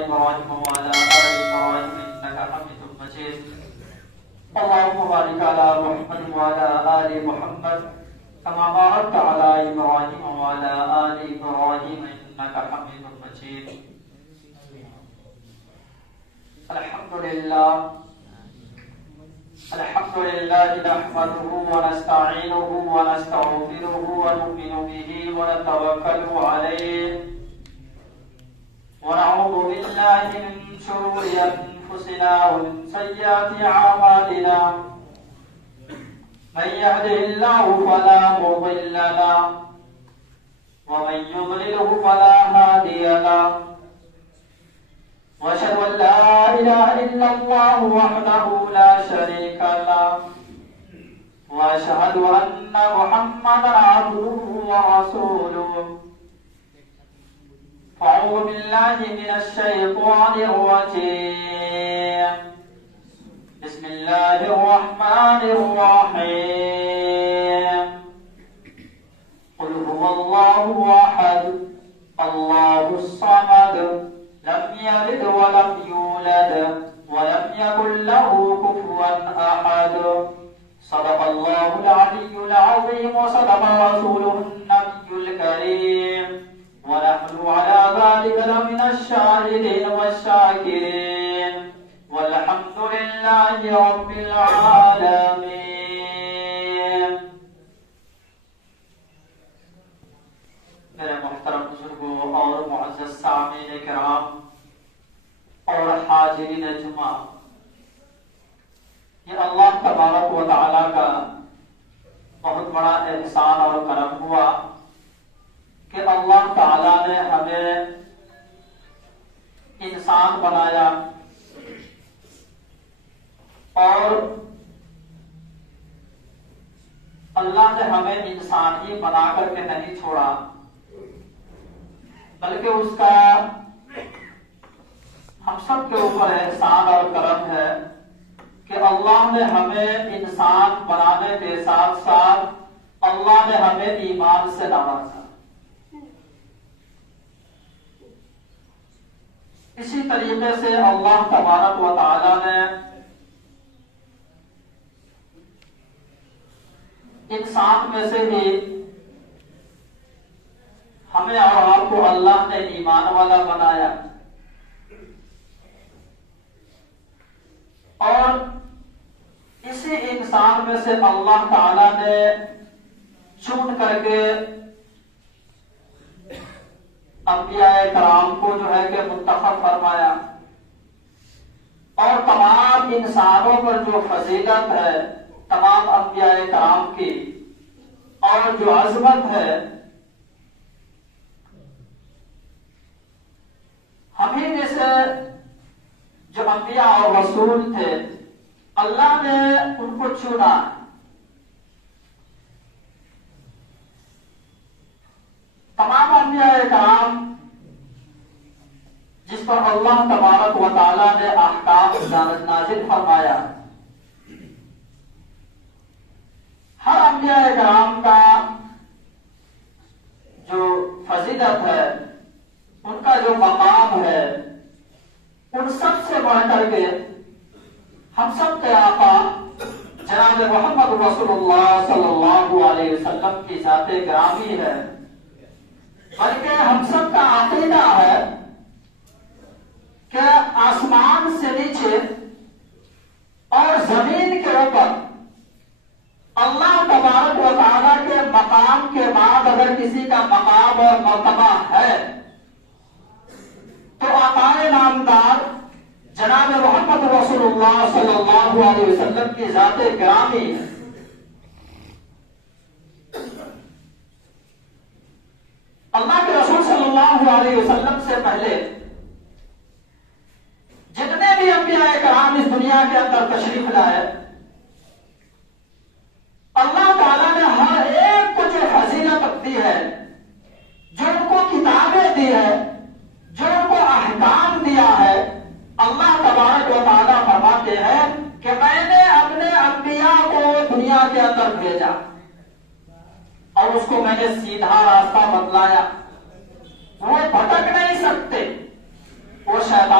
إبراهيم وعلى آل إبراهيم إنك حميد مجيد اللهم بارك على محمد وعلى آل محمد كما باركت على إبراهيم وعلى آل إبراهيم إنك حميد مجيد الحمد لله نحمده ونستعينه ونستغفره ونؤمن به ونتوكل عليه ونعوذ بالله من شرور أنفسنا ومن سيئات أعمالنا من يهده الله فلا مضل له ومن يضلله فلا هادي له وأشهد أن لا إله إلا الله وحده لا شريك له وأشهد أن محمدا عبده ورسوله أعوذ بالله من الشيطان الرجيم بسم الله الرحمن الرحيم قل هو الله أحد الله الصمد لم يلد ولم يولد ولم يكن له كفوا أحد صدق الله العلي العظيم وصدق رسوله النبي الكريم ونحن على ذلك لمن الشاهدين والشاكرين والحمد لله رب العالمين. میرے محترم بزرگوں اور معزز سامعین کرام اور حاضرین جمعہ، یہ اللہ تبارک و تعالی کا بہت بڑا احسان اور کرم ہوا کہ اللہ تعالی نے ہمیں انسان بنایا اور اللہ نے ہمیں انسان ہی بنا کر کے نہیں چھوڑا، بلکہ اس کا ہم سب کے اوپر احسان اور کرم ہے کہ اللہ نے ہمیں انسان بنانے کے ساتھ ساتھ اللہ نے ہمیں ایمان سے نوازا۔ اسی طریقے سے اللہ تبارک و تعالی نے انسان میں سے ہی ہمیں اور آپ کو اللہ نے ایمان والا بنایا، اور اسی انسان میں سے اللہ تعالی نے چن کر کے انبیاء کرام کو جو ہے کہ منتخب فرمایا، اور تمام انسانوں پر جو فضیلت ہے تمام انبیاء کرام کی اور جو عظمت ہے ہمیں جیسے جو انبیاء اور رسول تھے اللہ نے ان کو چنا۔ تمام انبیاء کرام جس پر اللہ تبارک و تعالی نے احکام نازل فرمایا، ہر انبیاء کرام کا جو فضیلت ہے، ان کا جو مقام ہے، ان سب سے بڑھ کر کے ہم سب کے آقا جناب محمد رسول اللہ صلی اللہ علیہ وسلم کی ذات گرامی ہے، بلکہ ہم سب کا عقیدہ ہے کہ آسمان سے نیچے اور زمین کے اوپر اللہ تبارک و تعالیٰ کے مقام کے بعد اگر کسی کا مقام اور مرتبہ ہے تو آقا نامدار جناب محمد رسول اللہ صلی اللہ علیہ وسلم کی ذات گرامی ہے۔ اللہ کے رسول صلی اللہ علیہ وسلم سے پہلے جتنے بھی انبیاء کرام اس دنیا کے اندر تشریف لائے، اللہ تعالیٰ نے ہر ایک کو جو فضیلت دی ہے، جو ان کو کتابیں دی ہے، جو ان کو احکام دیا ہے، اللہ تبارک و تعالیٰ فرماتے ہیں کہ میں نے اپنے انبیاء کو دنیا کے اندر بھیجا اور اس کو میں نے سیدھا راستہ بتلایا، وہ بھٹک نہیں سکتے، وہ شیطان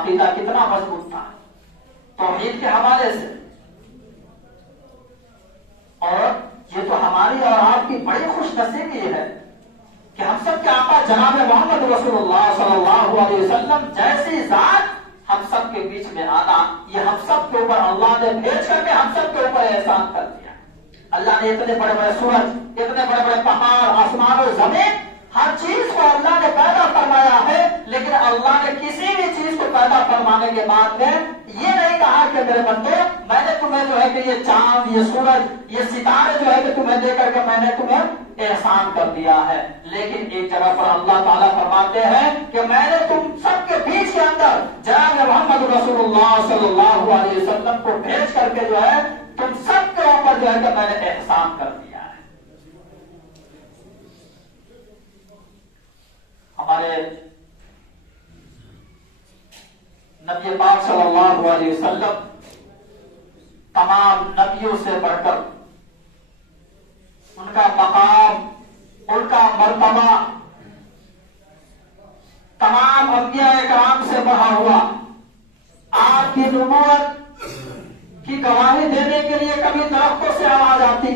عقیدہ کتنا مضبوط تھا توحید کے حوالے سے. اور یہ تو ہماری اور آپ کی بڑی خوش نصیبی ہے کہ ہم سب کے آقا جناب محمد رسول اللہ صلی اللہ علیہ وسلم جیسی ذات ہم سب کے بیچ میں آنا، یہ ہم سب کے اوپر اللہ نے بھیج کر کے ہم سب کے اوپر احسان کر دیا. اللہ نے اتنے بڑے بڑے سورج، اتنے بڑے بڑے پہاڑ، آسمان و زمین، ہر چیز کو اللہ نے پیدا فرمایا ہے، لیکن اللہ نے کسی بھی چیز کو پیدا فرمانے کے بعد میں یہ نہیں کہا کہ میرے بندو میں نے تمہیں جو ہے کہ یہ چاند، یہ سورج، یہ ستارے جو ہے کہ تمہیں دے کر کے میں نے تمہیں احسان کر دیا ہے. لیکن ایک جگہ پر اللہ تعالیٰ فرماتے ہیں کہ میں نے تم سب کے بیچ کے اندر جناب محمد رسول اللہ صلی اللہ علیہ وسلم کو بھیج کر کے جو ہے تم سب کے اوپر جو ہے کہ میں نے احسان کر دیا ہے. ہمارے نبی پاک صلی اللہ علیہ وسلم تمام نبیوں سے بڑھ کر ان کا مقام، ان کا مرتبہ تمام انبیاء کرام سے بڑھا ہوا. آپ کی نبوت کی گواہی دینے کے لیے کبھی درختوں سے آواز آتی،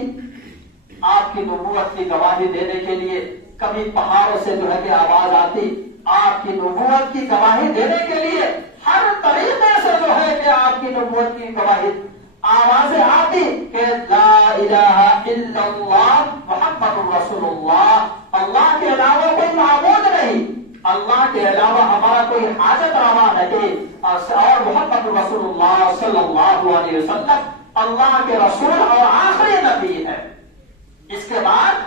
آپ کی نبوت کی گواہی دینے کے لیے کبھی پہاڑوں سے جو ہے کہ آواز آتی. آپ کی نبوت کی گواہی دینے کے لیے ہر طریقے سے جو ہے کہ آپ کی نبوت کی گواہی آوازیں آتی کہ لا الہ الا اللہ محمد رسول اللہ، اللہ کے علاوہ کوئی معبود نہیں، اللہ کے علاوہ ہمارا کوئی حاجت روا نہیں، اور محمد رسول اللہ صلی اللہ علیہ وسلم اللہ کے رسول اور آخری نبی ہے. اس کے بعد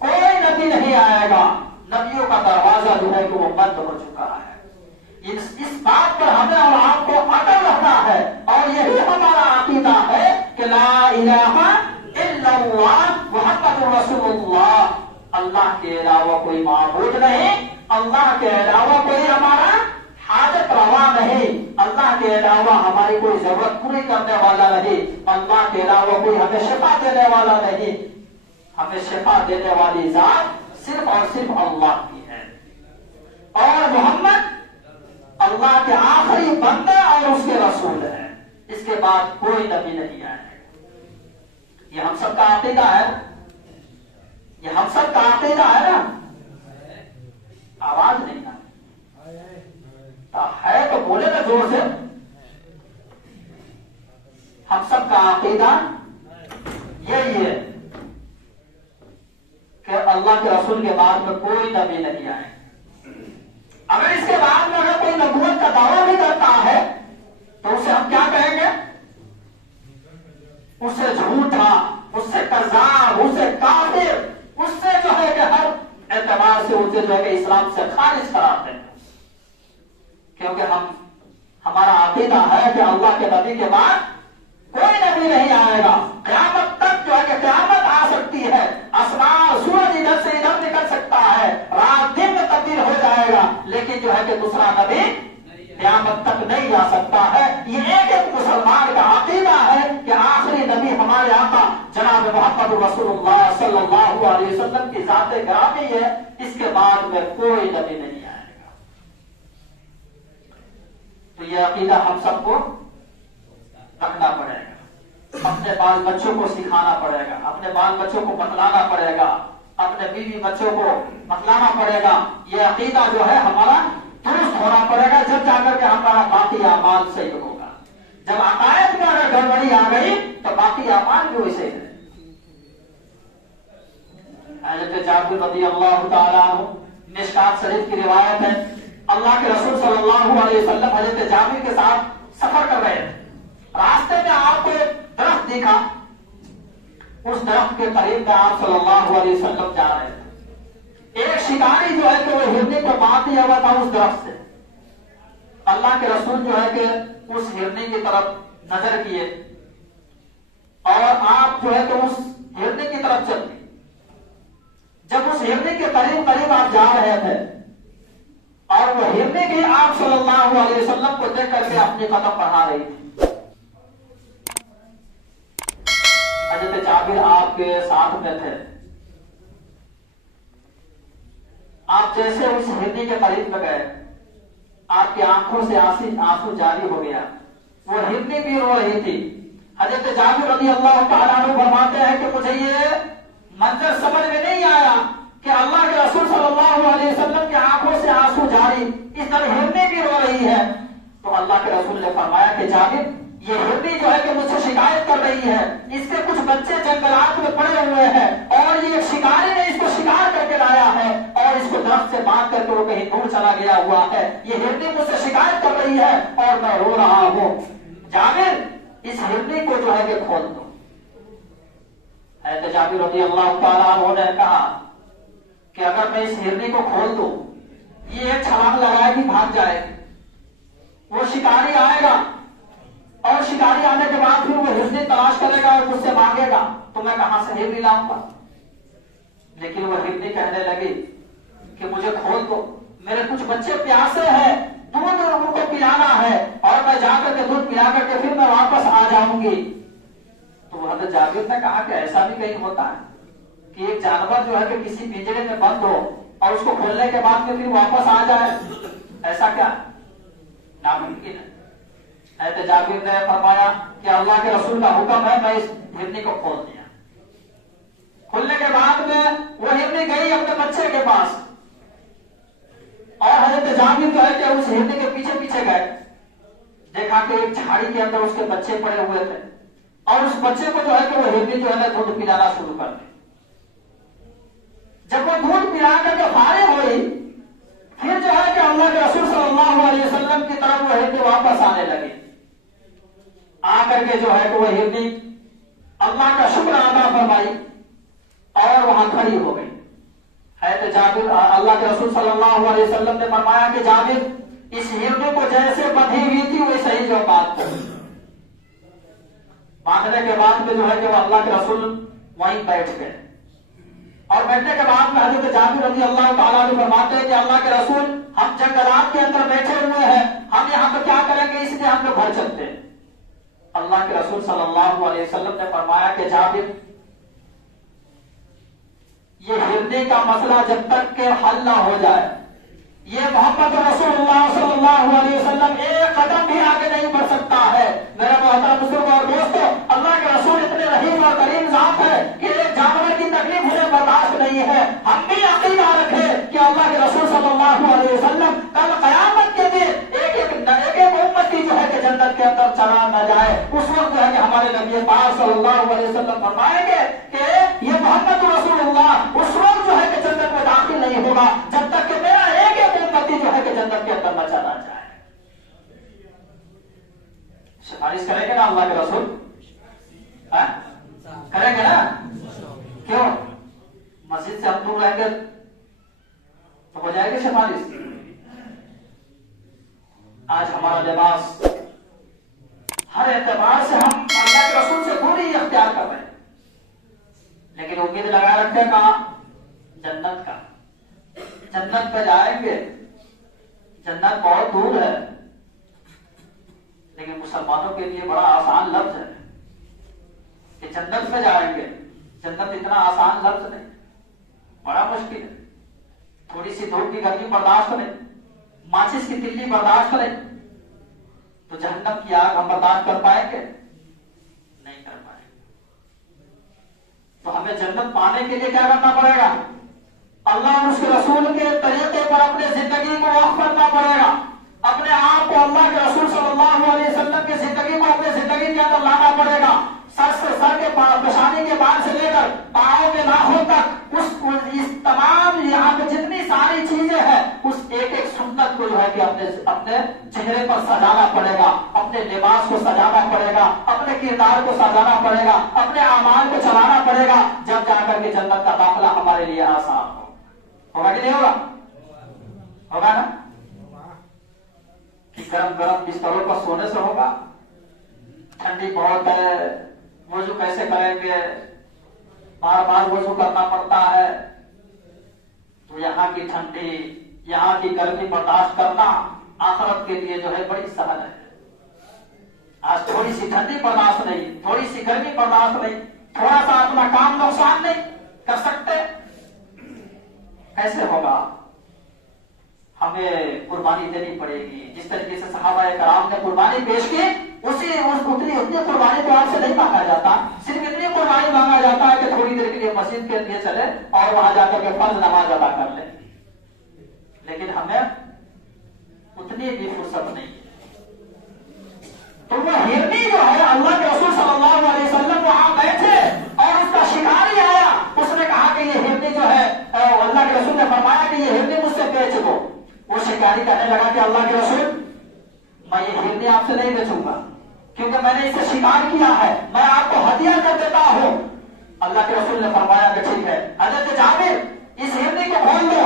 کوئی نبی نہیں آئے گا. نبیوں کا دروازہ جو ہے کہ وہ بند ہو چکا ہے. اس بات پر ہمیں اور آپ کو اٹل رہنا ہے، اور یہی ہمارا عقیدہ ہے کہ لا الہ الا اللہ محمد رسول اللہ، اللہ کے علاوہ کوئی معبود نہیں، اللہ کے علاوہ کوئی ہمارا حاجت روا نہیں، اللہ کے علاوہ ہماری کوئی ضرورت پوری کرنے والا نہیں، اللہ کے علاوہ کوئی ہمیں شفا دینے والا نہیں. ہمیں شفا دینے والی ذات صرف اور صرف اللہ کی ہے، اور محمد اللہ کے آخری بندہ اور اس کے رسول ہے. اس کے بعد کوئی نبی نہیں آئے. یہ ہم سب کا عقیدہ ہے، یہ ہم سب کا عقیدہ ہے نا. آواز نہیں ہے تو بولے نا زور سے. ہم سب کا عقیدہ یہی ہے کہ اللہ کے رسول کے بعد میں کوئی نبی نہیں آئے. اگر اس کے بعد میں اگر کوئی نبوت کا دعویٰ بھی کرتا ہے تو اسے ہم کیا کہیں گے؟ اس سے جھوٹا، اس سے کذاب، اس سے کافر، اس سے جو ہے کہ ہر اعتبار سے اسے جو ہے کہ اسلام سے خارج کراتے ہیں. کیونکہ ہمارا عقیدہ ہے کہ اللہ کے نبی کے بعد کوئی نبی نہیں آئے گا. قیامت تک جو ہے کہ قیامت آ سکتی ہے، آسمان سورج ادھر سے ادھر نکل سکتا ہے، رات دن میں تبدیل ہو جائے گا، لیکن جو ہے کہ دوسرا نبی قیامت تک نہیں آ سکتا ہے. یہ ایک ایک مسلمان کا عقیدہ ہے کہ آخری نبی ہمارے آقا جناب محمد رسول اللہ صلی اللہ علیہ وسلم کی ذات گرامی ہے. اس کے بعد میں کوئی نبی نہیں آئے گا. تو یہ عقیدہ ہم سب کو رکھنا پڑے گا، اپنے بال بچوں کو سکھانا پڑے گا، اپنے بال بچوں کو بتلانا پڑے گا، اپنے بیوی بچوں کو بتلانا پڑے گا. یہ عقیدہ جو ہے ہمارا درست ہونا پڑے گا، جب جا کر کے ہمارا باقی اعمال صحیح ہوگا. جب عقائد میں اگر گڑبڑی آ گئی تو باقی اعمال بھی ویسے ہے. حضرت جابر رضی اللہ تعالیٰ عنہ، مشکات شریف کی روایت ہے، اللہ کے رسول صلی اللہ علیہ وسلم حضرت جابر کے ساتھ سفر کر رہے تھے. راستے میں آپ کو ایک درخت دیکھا، اس درخت کے قریب میں آپ صلی اللہ علیہ وسلم جا رہے تھے. ایک شکاری جو ہے کہ وہ ہرنی کو مار دیا ہوا تھا اس درخت سے. اللہ کے رسول جو ہے کہ اس ہرنی کی طرف نظر کیے اور آپ جو ہے کہ اس ہرنی کی طرف چل دیے. جب اس ہرنی کے قریب قریب آپ جا رہے تھے اور وہ ہرنی بھی آپ صلی اللہ علیہ وسلم کو دیکھ کر کے اپنی قدم بڑھا رہی تھی. حضرت جابر آپ کے ساتھ میں تھے. آپ جیسے اس ہرنی کے قریب میں گئے آپ کی آنکھوں سے آنسو جاری ہو گیا. وہ ہرنی بھی رو رہی تھی. حضرت جابر رضی اللہ تعالیٰ عنہ فرماتے ہیں کہ مجھے یہ منظر سمجھ میں نہیں آیا کہ اللہ کے رسول صلی اللہ علیہ وسلم کی آنکھوں سے آنسو جاری، اس طرح ہرنی بھی رو رہی ہے. تو اللہ کے رسول نے فرمایا کہ جابر، یہ ہرنی جو ہے کہ مجھ سے شکایت کر رہی ہے، اس کے کچھ بچے جنگلات میں پڑے ہوئے ہیں اور یہ شکاری نے اس کو شکار کر کے لایا ہے اور اس کو درخت سے باندھ کر کے وہ کہیں دور چلا گیا ہوا ہے. یہ ہرنی مجھ سے شکایت کر رہی ہے اور میں رو رہا ہوں. جابر، اس ہرنی کو جو ہے کہ کھول دو. حضرت جابر رضی اللہ تعالیٰ عنہ نے کہا کہ اگر میں اس ہرنی کو کھول دوں، یہ ایک چھلانگ لگائے گی، بھاگ جائے گی، وہ شکاری آئے گا اور شکاری آنے کے بعد پھر وہ ہرنی تلاش کرے گا اور مجھ سے مانگے گا تو میں کہاں سے ہرنی لاؤں گا. لیکن وہ ہرنی کہنے لگی کہ مجھے کھول دو، میرے کچھ بچے پیاسے ہیں، دودھ ان کو پلانا ہے اور میں جا کر کے دودھ پلا کر کے پھر میں واپس آ جاؤں گی. تو وہ حضرت جابر نے کہا کہ ایسا بھی کہیں ہوتا ہے کہ ایک جانور جو ہے کہ کسی پنجرے میں بند ہو اور اس کو کھولنے کے بعد پھر واپس آ جائے؟ ایسا کیا؟ ناممکن ہے. حضرت جابر نے فرمایا کہ اللہ کے رسول کا حکم ہے، میں اس ہرنی کو کھول دیا. کھلنے کے بعد میں وہ ہرنی گئی اپنے بچے کے پاس اور حضرت جابر جو ہے کہ اس ہرنی کے پیچھے پیچھے گئے. دیکھا کہ ایک جھاڑی کے اندر اس کے بچے پڑے ہوئے تھے اور اس بچے کو جو ہے کہ وہ ہرنی جو ہے نا دودھ پلانا شروع کر دی. جب وہ دودھ پلا کر کے فارغ ہوئی، پھر جو ہے کہ اللہ کے رسول صلی اللہ علیہ وسلم کی طرف وہ ہرنی واپس آنے لگی. آ کر کے جو ہے کہ وہ ہرنی اللہ کا شکر ادا فرمائی اور وہاں کھڑی ہو گئی. حضرت جابر، اللہ کے رسول صلی اللہ علیہ وسلم نے فرمایا کہ جابر، اس ہرنی کو جیسے بندھی ہوئی تھی ویسے ہی جو بات باندھنے کے بعد میں جو ہے کہ وہ اللہ کے رسول وہیں بیٹھ گئے. اور بیٹھنے کے بعد میں حضرت جابر رضی اللہ تعالیٰ عنہ فرماتے ہیں کہ اللہ کے رسول، ہم جنگلات کے اندر بیٹھے ہوئے ہیں، ہم یہاں پہ کیا کریں گے، اس لیے ہم لوگ گھر چلتے ہیں. اللہ کے رسول صلی اللہ علیہ وسلم نے فرمایا کہ جابر، یہ ہرنی کا مسئلہ جب تک کہ حل نہ ہو جائے، یہ محمد رسول اللہ صلی اللہ علیہ وسلم ایک قدم بھی آگے نہیں بڑھ سکتا ہے. میرے محترم بزرگ اور دوستو، اللہ کے رسول اتنے رحیم اور کریم ذات ہے کہ ایک جانور کی تکلیف انہیں برداشت نہیں ہے. ہم بھی عقیدہ رکھیں کہ اللہ کے رسول صلی اللہ علیہ وسلم کل قیامت کے دن ایک امتی جو ہے کہ جنت کے اندر چلا نہ جائے، اس وقت جو ہے کہ ہمارے نبی پاک صلی اللہ علیہ وسلم فرمائیں گے کہ یہ محمد رسول اللہ اس وقت جو ہے کہ جنت میں داخل نہیں ہوگا جب تک کہ میرا ایک امتی جو ہے کہ جنت کے اندر نہ چلا جائے. سفارش کریں گے نا اللہ کے رسول؟ کریں گے نا؟ کیوں؟ مسجد سے ہم دور رہیں گے تو ہو جائے گی سفارش. آج ہمارا لباس ہر اعتبار سے ہم اللہ کے رسول سے دوری اختیار کر رہے ہیں، لیکن امید لگا رکھتے ہیں کہاں؟ جنت کا. جنت پہ جائیں گے، جنت بہت دور ہے، لیکن مسلمانوں کے لیے بڑا آسان لفظ ہے کہ جنت پہ جائیں گے. جنت اتنا آسان لفظ نہیں، بڑا مشکل ہے. تھوڑی سی دھوپ کی گرمی برداشت نہیں، ماچس کی تلی برداشت نہیں، تو جہنم کی آگ ہم برداشت کر پائیں گے؟ نہیں کر پائیں گے. تو ہمیں جنت پانے کے لیے کیا کرنا پڑے گا؟ اللہ اور اس کے رسول کے طریقے پر اپنے زندگی کو وقف کرنا پڑے گا. اپنے آپ کو اللہ کے رسول صلی اللہ علیہ وسلم کی زندگی کو اپنے زندگی کے اندر لانا پڑے گا. سر سے سر کے پیشانی کے بال سے لے کر پاؤں کے ناخن تک اس تمام یہاں پہ جتنی ساری چیزیں ہیں، اس ایک ایک سنت کو جو ہے کہ اپنے چہرے پر سجانا پڑے گا، اپنے لباس کو سجانا پڑے گا، اپنے کردار کو سجانا پڑے گا، اپنے اعمال کو چلانا پڑے گا، جب جا کر کے جنت کا داخلہ ہمارے لیے آسان ہو. ہوگا کہ نہیں ہوگا؟ ہوگا نا؟ کہ گرم گرم بستروں پر سونے سے ہوگا؟ ٹھنڈی بہت ہے، وضو کیسے کریں گے، بار بار وضو کرنا پڑتا ہے. تو یہاں کی ٹھنڈی، یہاں کی گرمی برداشت کرنا آخرت کے لیے جو ہے بڑی سہل ہے. آج تھوڑی سی ٹھنڈی برداشت نہیں، تھوڑی سی گرمی برداشت نہیں، تھوڑا سا اپنا کام نقصان نہیں کر سکتے، کیسے ہوگا؟ ہمیں قربانی دینی پڑے گی. جس طریقے سے صحابہ کرام نے قربانی پیش کی اتنی قربانی تو آپ سے نہیں مانگا جاتا. صرف اتنی قربانی مانگا جاتا ہے کہ تھوڑی دیر کے لیے مسجد کے لیے چلے اور وہاں جا کر کے فرض نماز ادا کر لیں. لیکن ہمیں اتنی بھی فرصت نہیں ہے. تو وہ ہرنی جو ہے اللہ کے رسول صلی اللہ علیہ وسلم وہاں بیٹھے اور اس کا شکاری آیا. اس نے کہا کہ یہ ہرنی جو ہے اللہ کے رسول نے فرمایا کہ یہ ہرنی مجھ سے بیچ دو. وہ شکاری کہنے لگا کہ اللہ کے رسول میں یہ ہرنی آپ سے نہیں بیچوں گا کیونکہ میں نے اسے شکار کیا ہے, میں آپ کو ہدیہ کر دیتا ہوں. اللہ کے رسول نے فرمایا کہ ٹھیک ہے. حضرت جابر اس ہرنی کو کھول دو.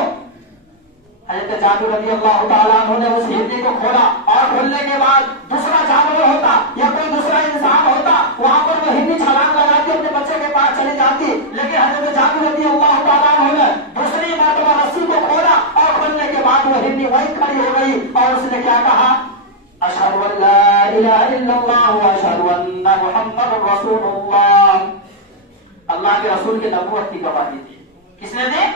حضرت جابر رضی اللہ تعالیٰ عنہ نے اس ہرنی کو کھولا اور کھولنے کے بعد دوسرا جانور ہوتا یا کوئی دوسرا انسان ہوتا وہاں پر وہ ہرنی چھلانگ لگا کے اپنے بچے کے پاس چلی جاتی. لیکن حضرت جابر رضی اللہ تعالیٰ عنہ نے دوسری مرتبہ رسی کو کھولا اور کھولنے کے بعد وہ ہرنی وہیں کھڑی ہو گئی اور اس نے کیا کہا, اشہد ان لا الہ الا اللہ واشہد ان محمد رسول اللہ. اللہ کے رسول کی نبوت کی گواہی دی. کس نے دی؟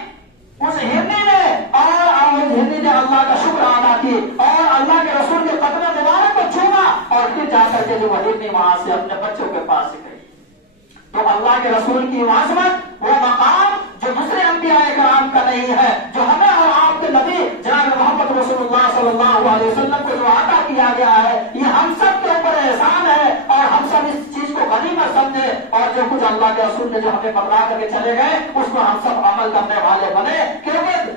اس ہرنی نے. اور اس ہرنی نے اللہ کا شکر ادا کی اور اللہ کے رسول کے قدم مبارک کو چوما اور پھر جا کر کے جو وہ ہرنی وہاں سے اپنے بچوں کے پاس سے گئی. تو اللہ کے رسول کی عظمت وہ مقام جو دوسرے انبیاء کرام کا نہیں ہے, جو ہمیں اور آپ کے نبی جناب محمد رسول اللہ صلی اللہ علیہ وسلم کو جو عطا کیا گیا ہے, یہ ہم سب کے اوپر احسان ہے اور ہم سب اس چیز کو غنیمت سمجھے. اور جو کچھ اللہ کے رسول نے جو ہمیں بتلا کر کے چلے گئے اس کو ہم سب عمل کرنے والے بنے. کیونکہ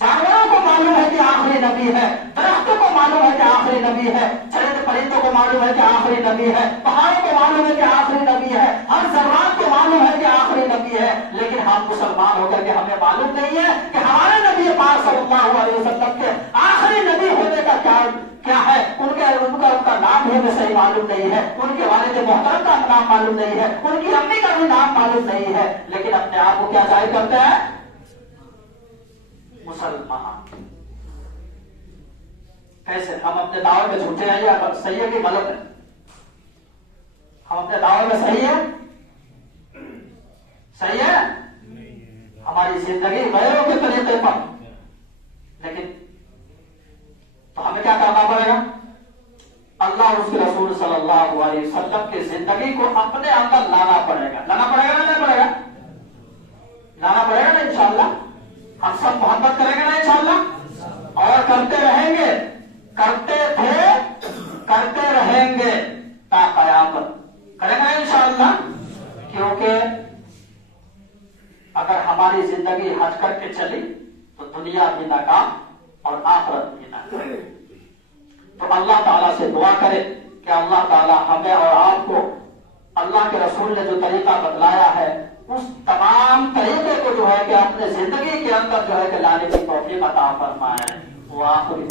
جانوروں کو معلوم ہے کہ آخری نبی ہے, درختوں کو معلوم ہے کہ آخری نبی ہے, چرند پرندوں کو معلوم ہے کہ آخری نبی ہے, پہاڑوں کو معلوم ہے کہ آخری نبی ہے, ہر ذرات کو معلوم ہے کہ آخری نبی ہے. لیکن ہم مسلمان ہو کر کے ہمیں معلوم نہیں ہے کہ ہمارے نبی پاک صلی اللہ علیہ وسلم کے آخری نبی ہونے کا کیا ہے. ان کا نام بھی ہمیں صحیح معلوم نہیں ہے, ان کے والد محترم کا نام معلوم نہیں ہے, ان کی امی کا بھی نام معلوم نہیں ہے. لیکن اپنے آپ کو کیا ظاہر کرتے ہیں؟ مسلمان. کیسے ہم اپنے دعوے میں جھوٹے ہیں یا صحیح ہے کہ غلط ہے؟ ہم اپنے دعوے میں صحیح ہے؟ صحیح ہے ہماری زندگی غیروں کے طریقے پر. لیکن تو ہمیں کیا کرنا پڑے گا؟ اللہ اور اس کے رسول صلی اللہ علیہ وسلم کی زندگی کو اپنے اندر لانا پڑے گا. لانا پڑے گا نا نہیں پڑے گا؟ لانا پڑے گا نا انشاءاللہ. ہم سب محبت کریں گے نا انشاءاللہ اور کرتے رہیں گے, کرتے تھے کرتے رہیں گے تا قیامت. کریں گے انشاءاللہ. کیونکہ اگر ہماری زندگی ہٹ کر کے چلی تو دنیا بھی ناکام اور آخرت بھی ناکام. تو اللہ تعالیٰ سے دعا کرے کہ اللہ تعالیٰ ہمیں اور آپ کو اللہ کے رسول نے جو طریقہ بتلایا ہے اس تمام طریقے کو جو ہے کہ اپنے زندگی کے اندر جو ہے کہ لانے کی توفیق عطا فرمائے. وہ آخری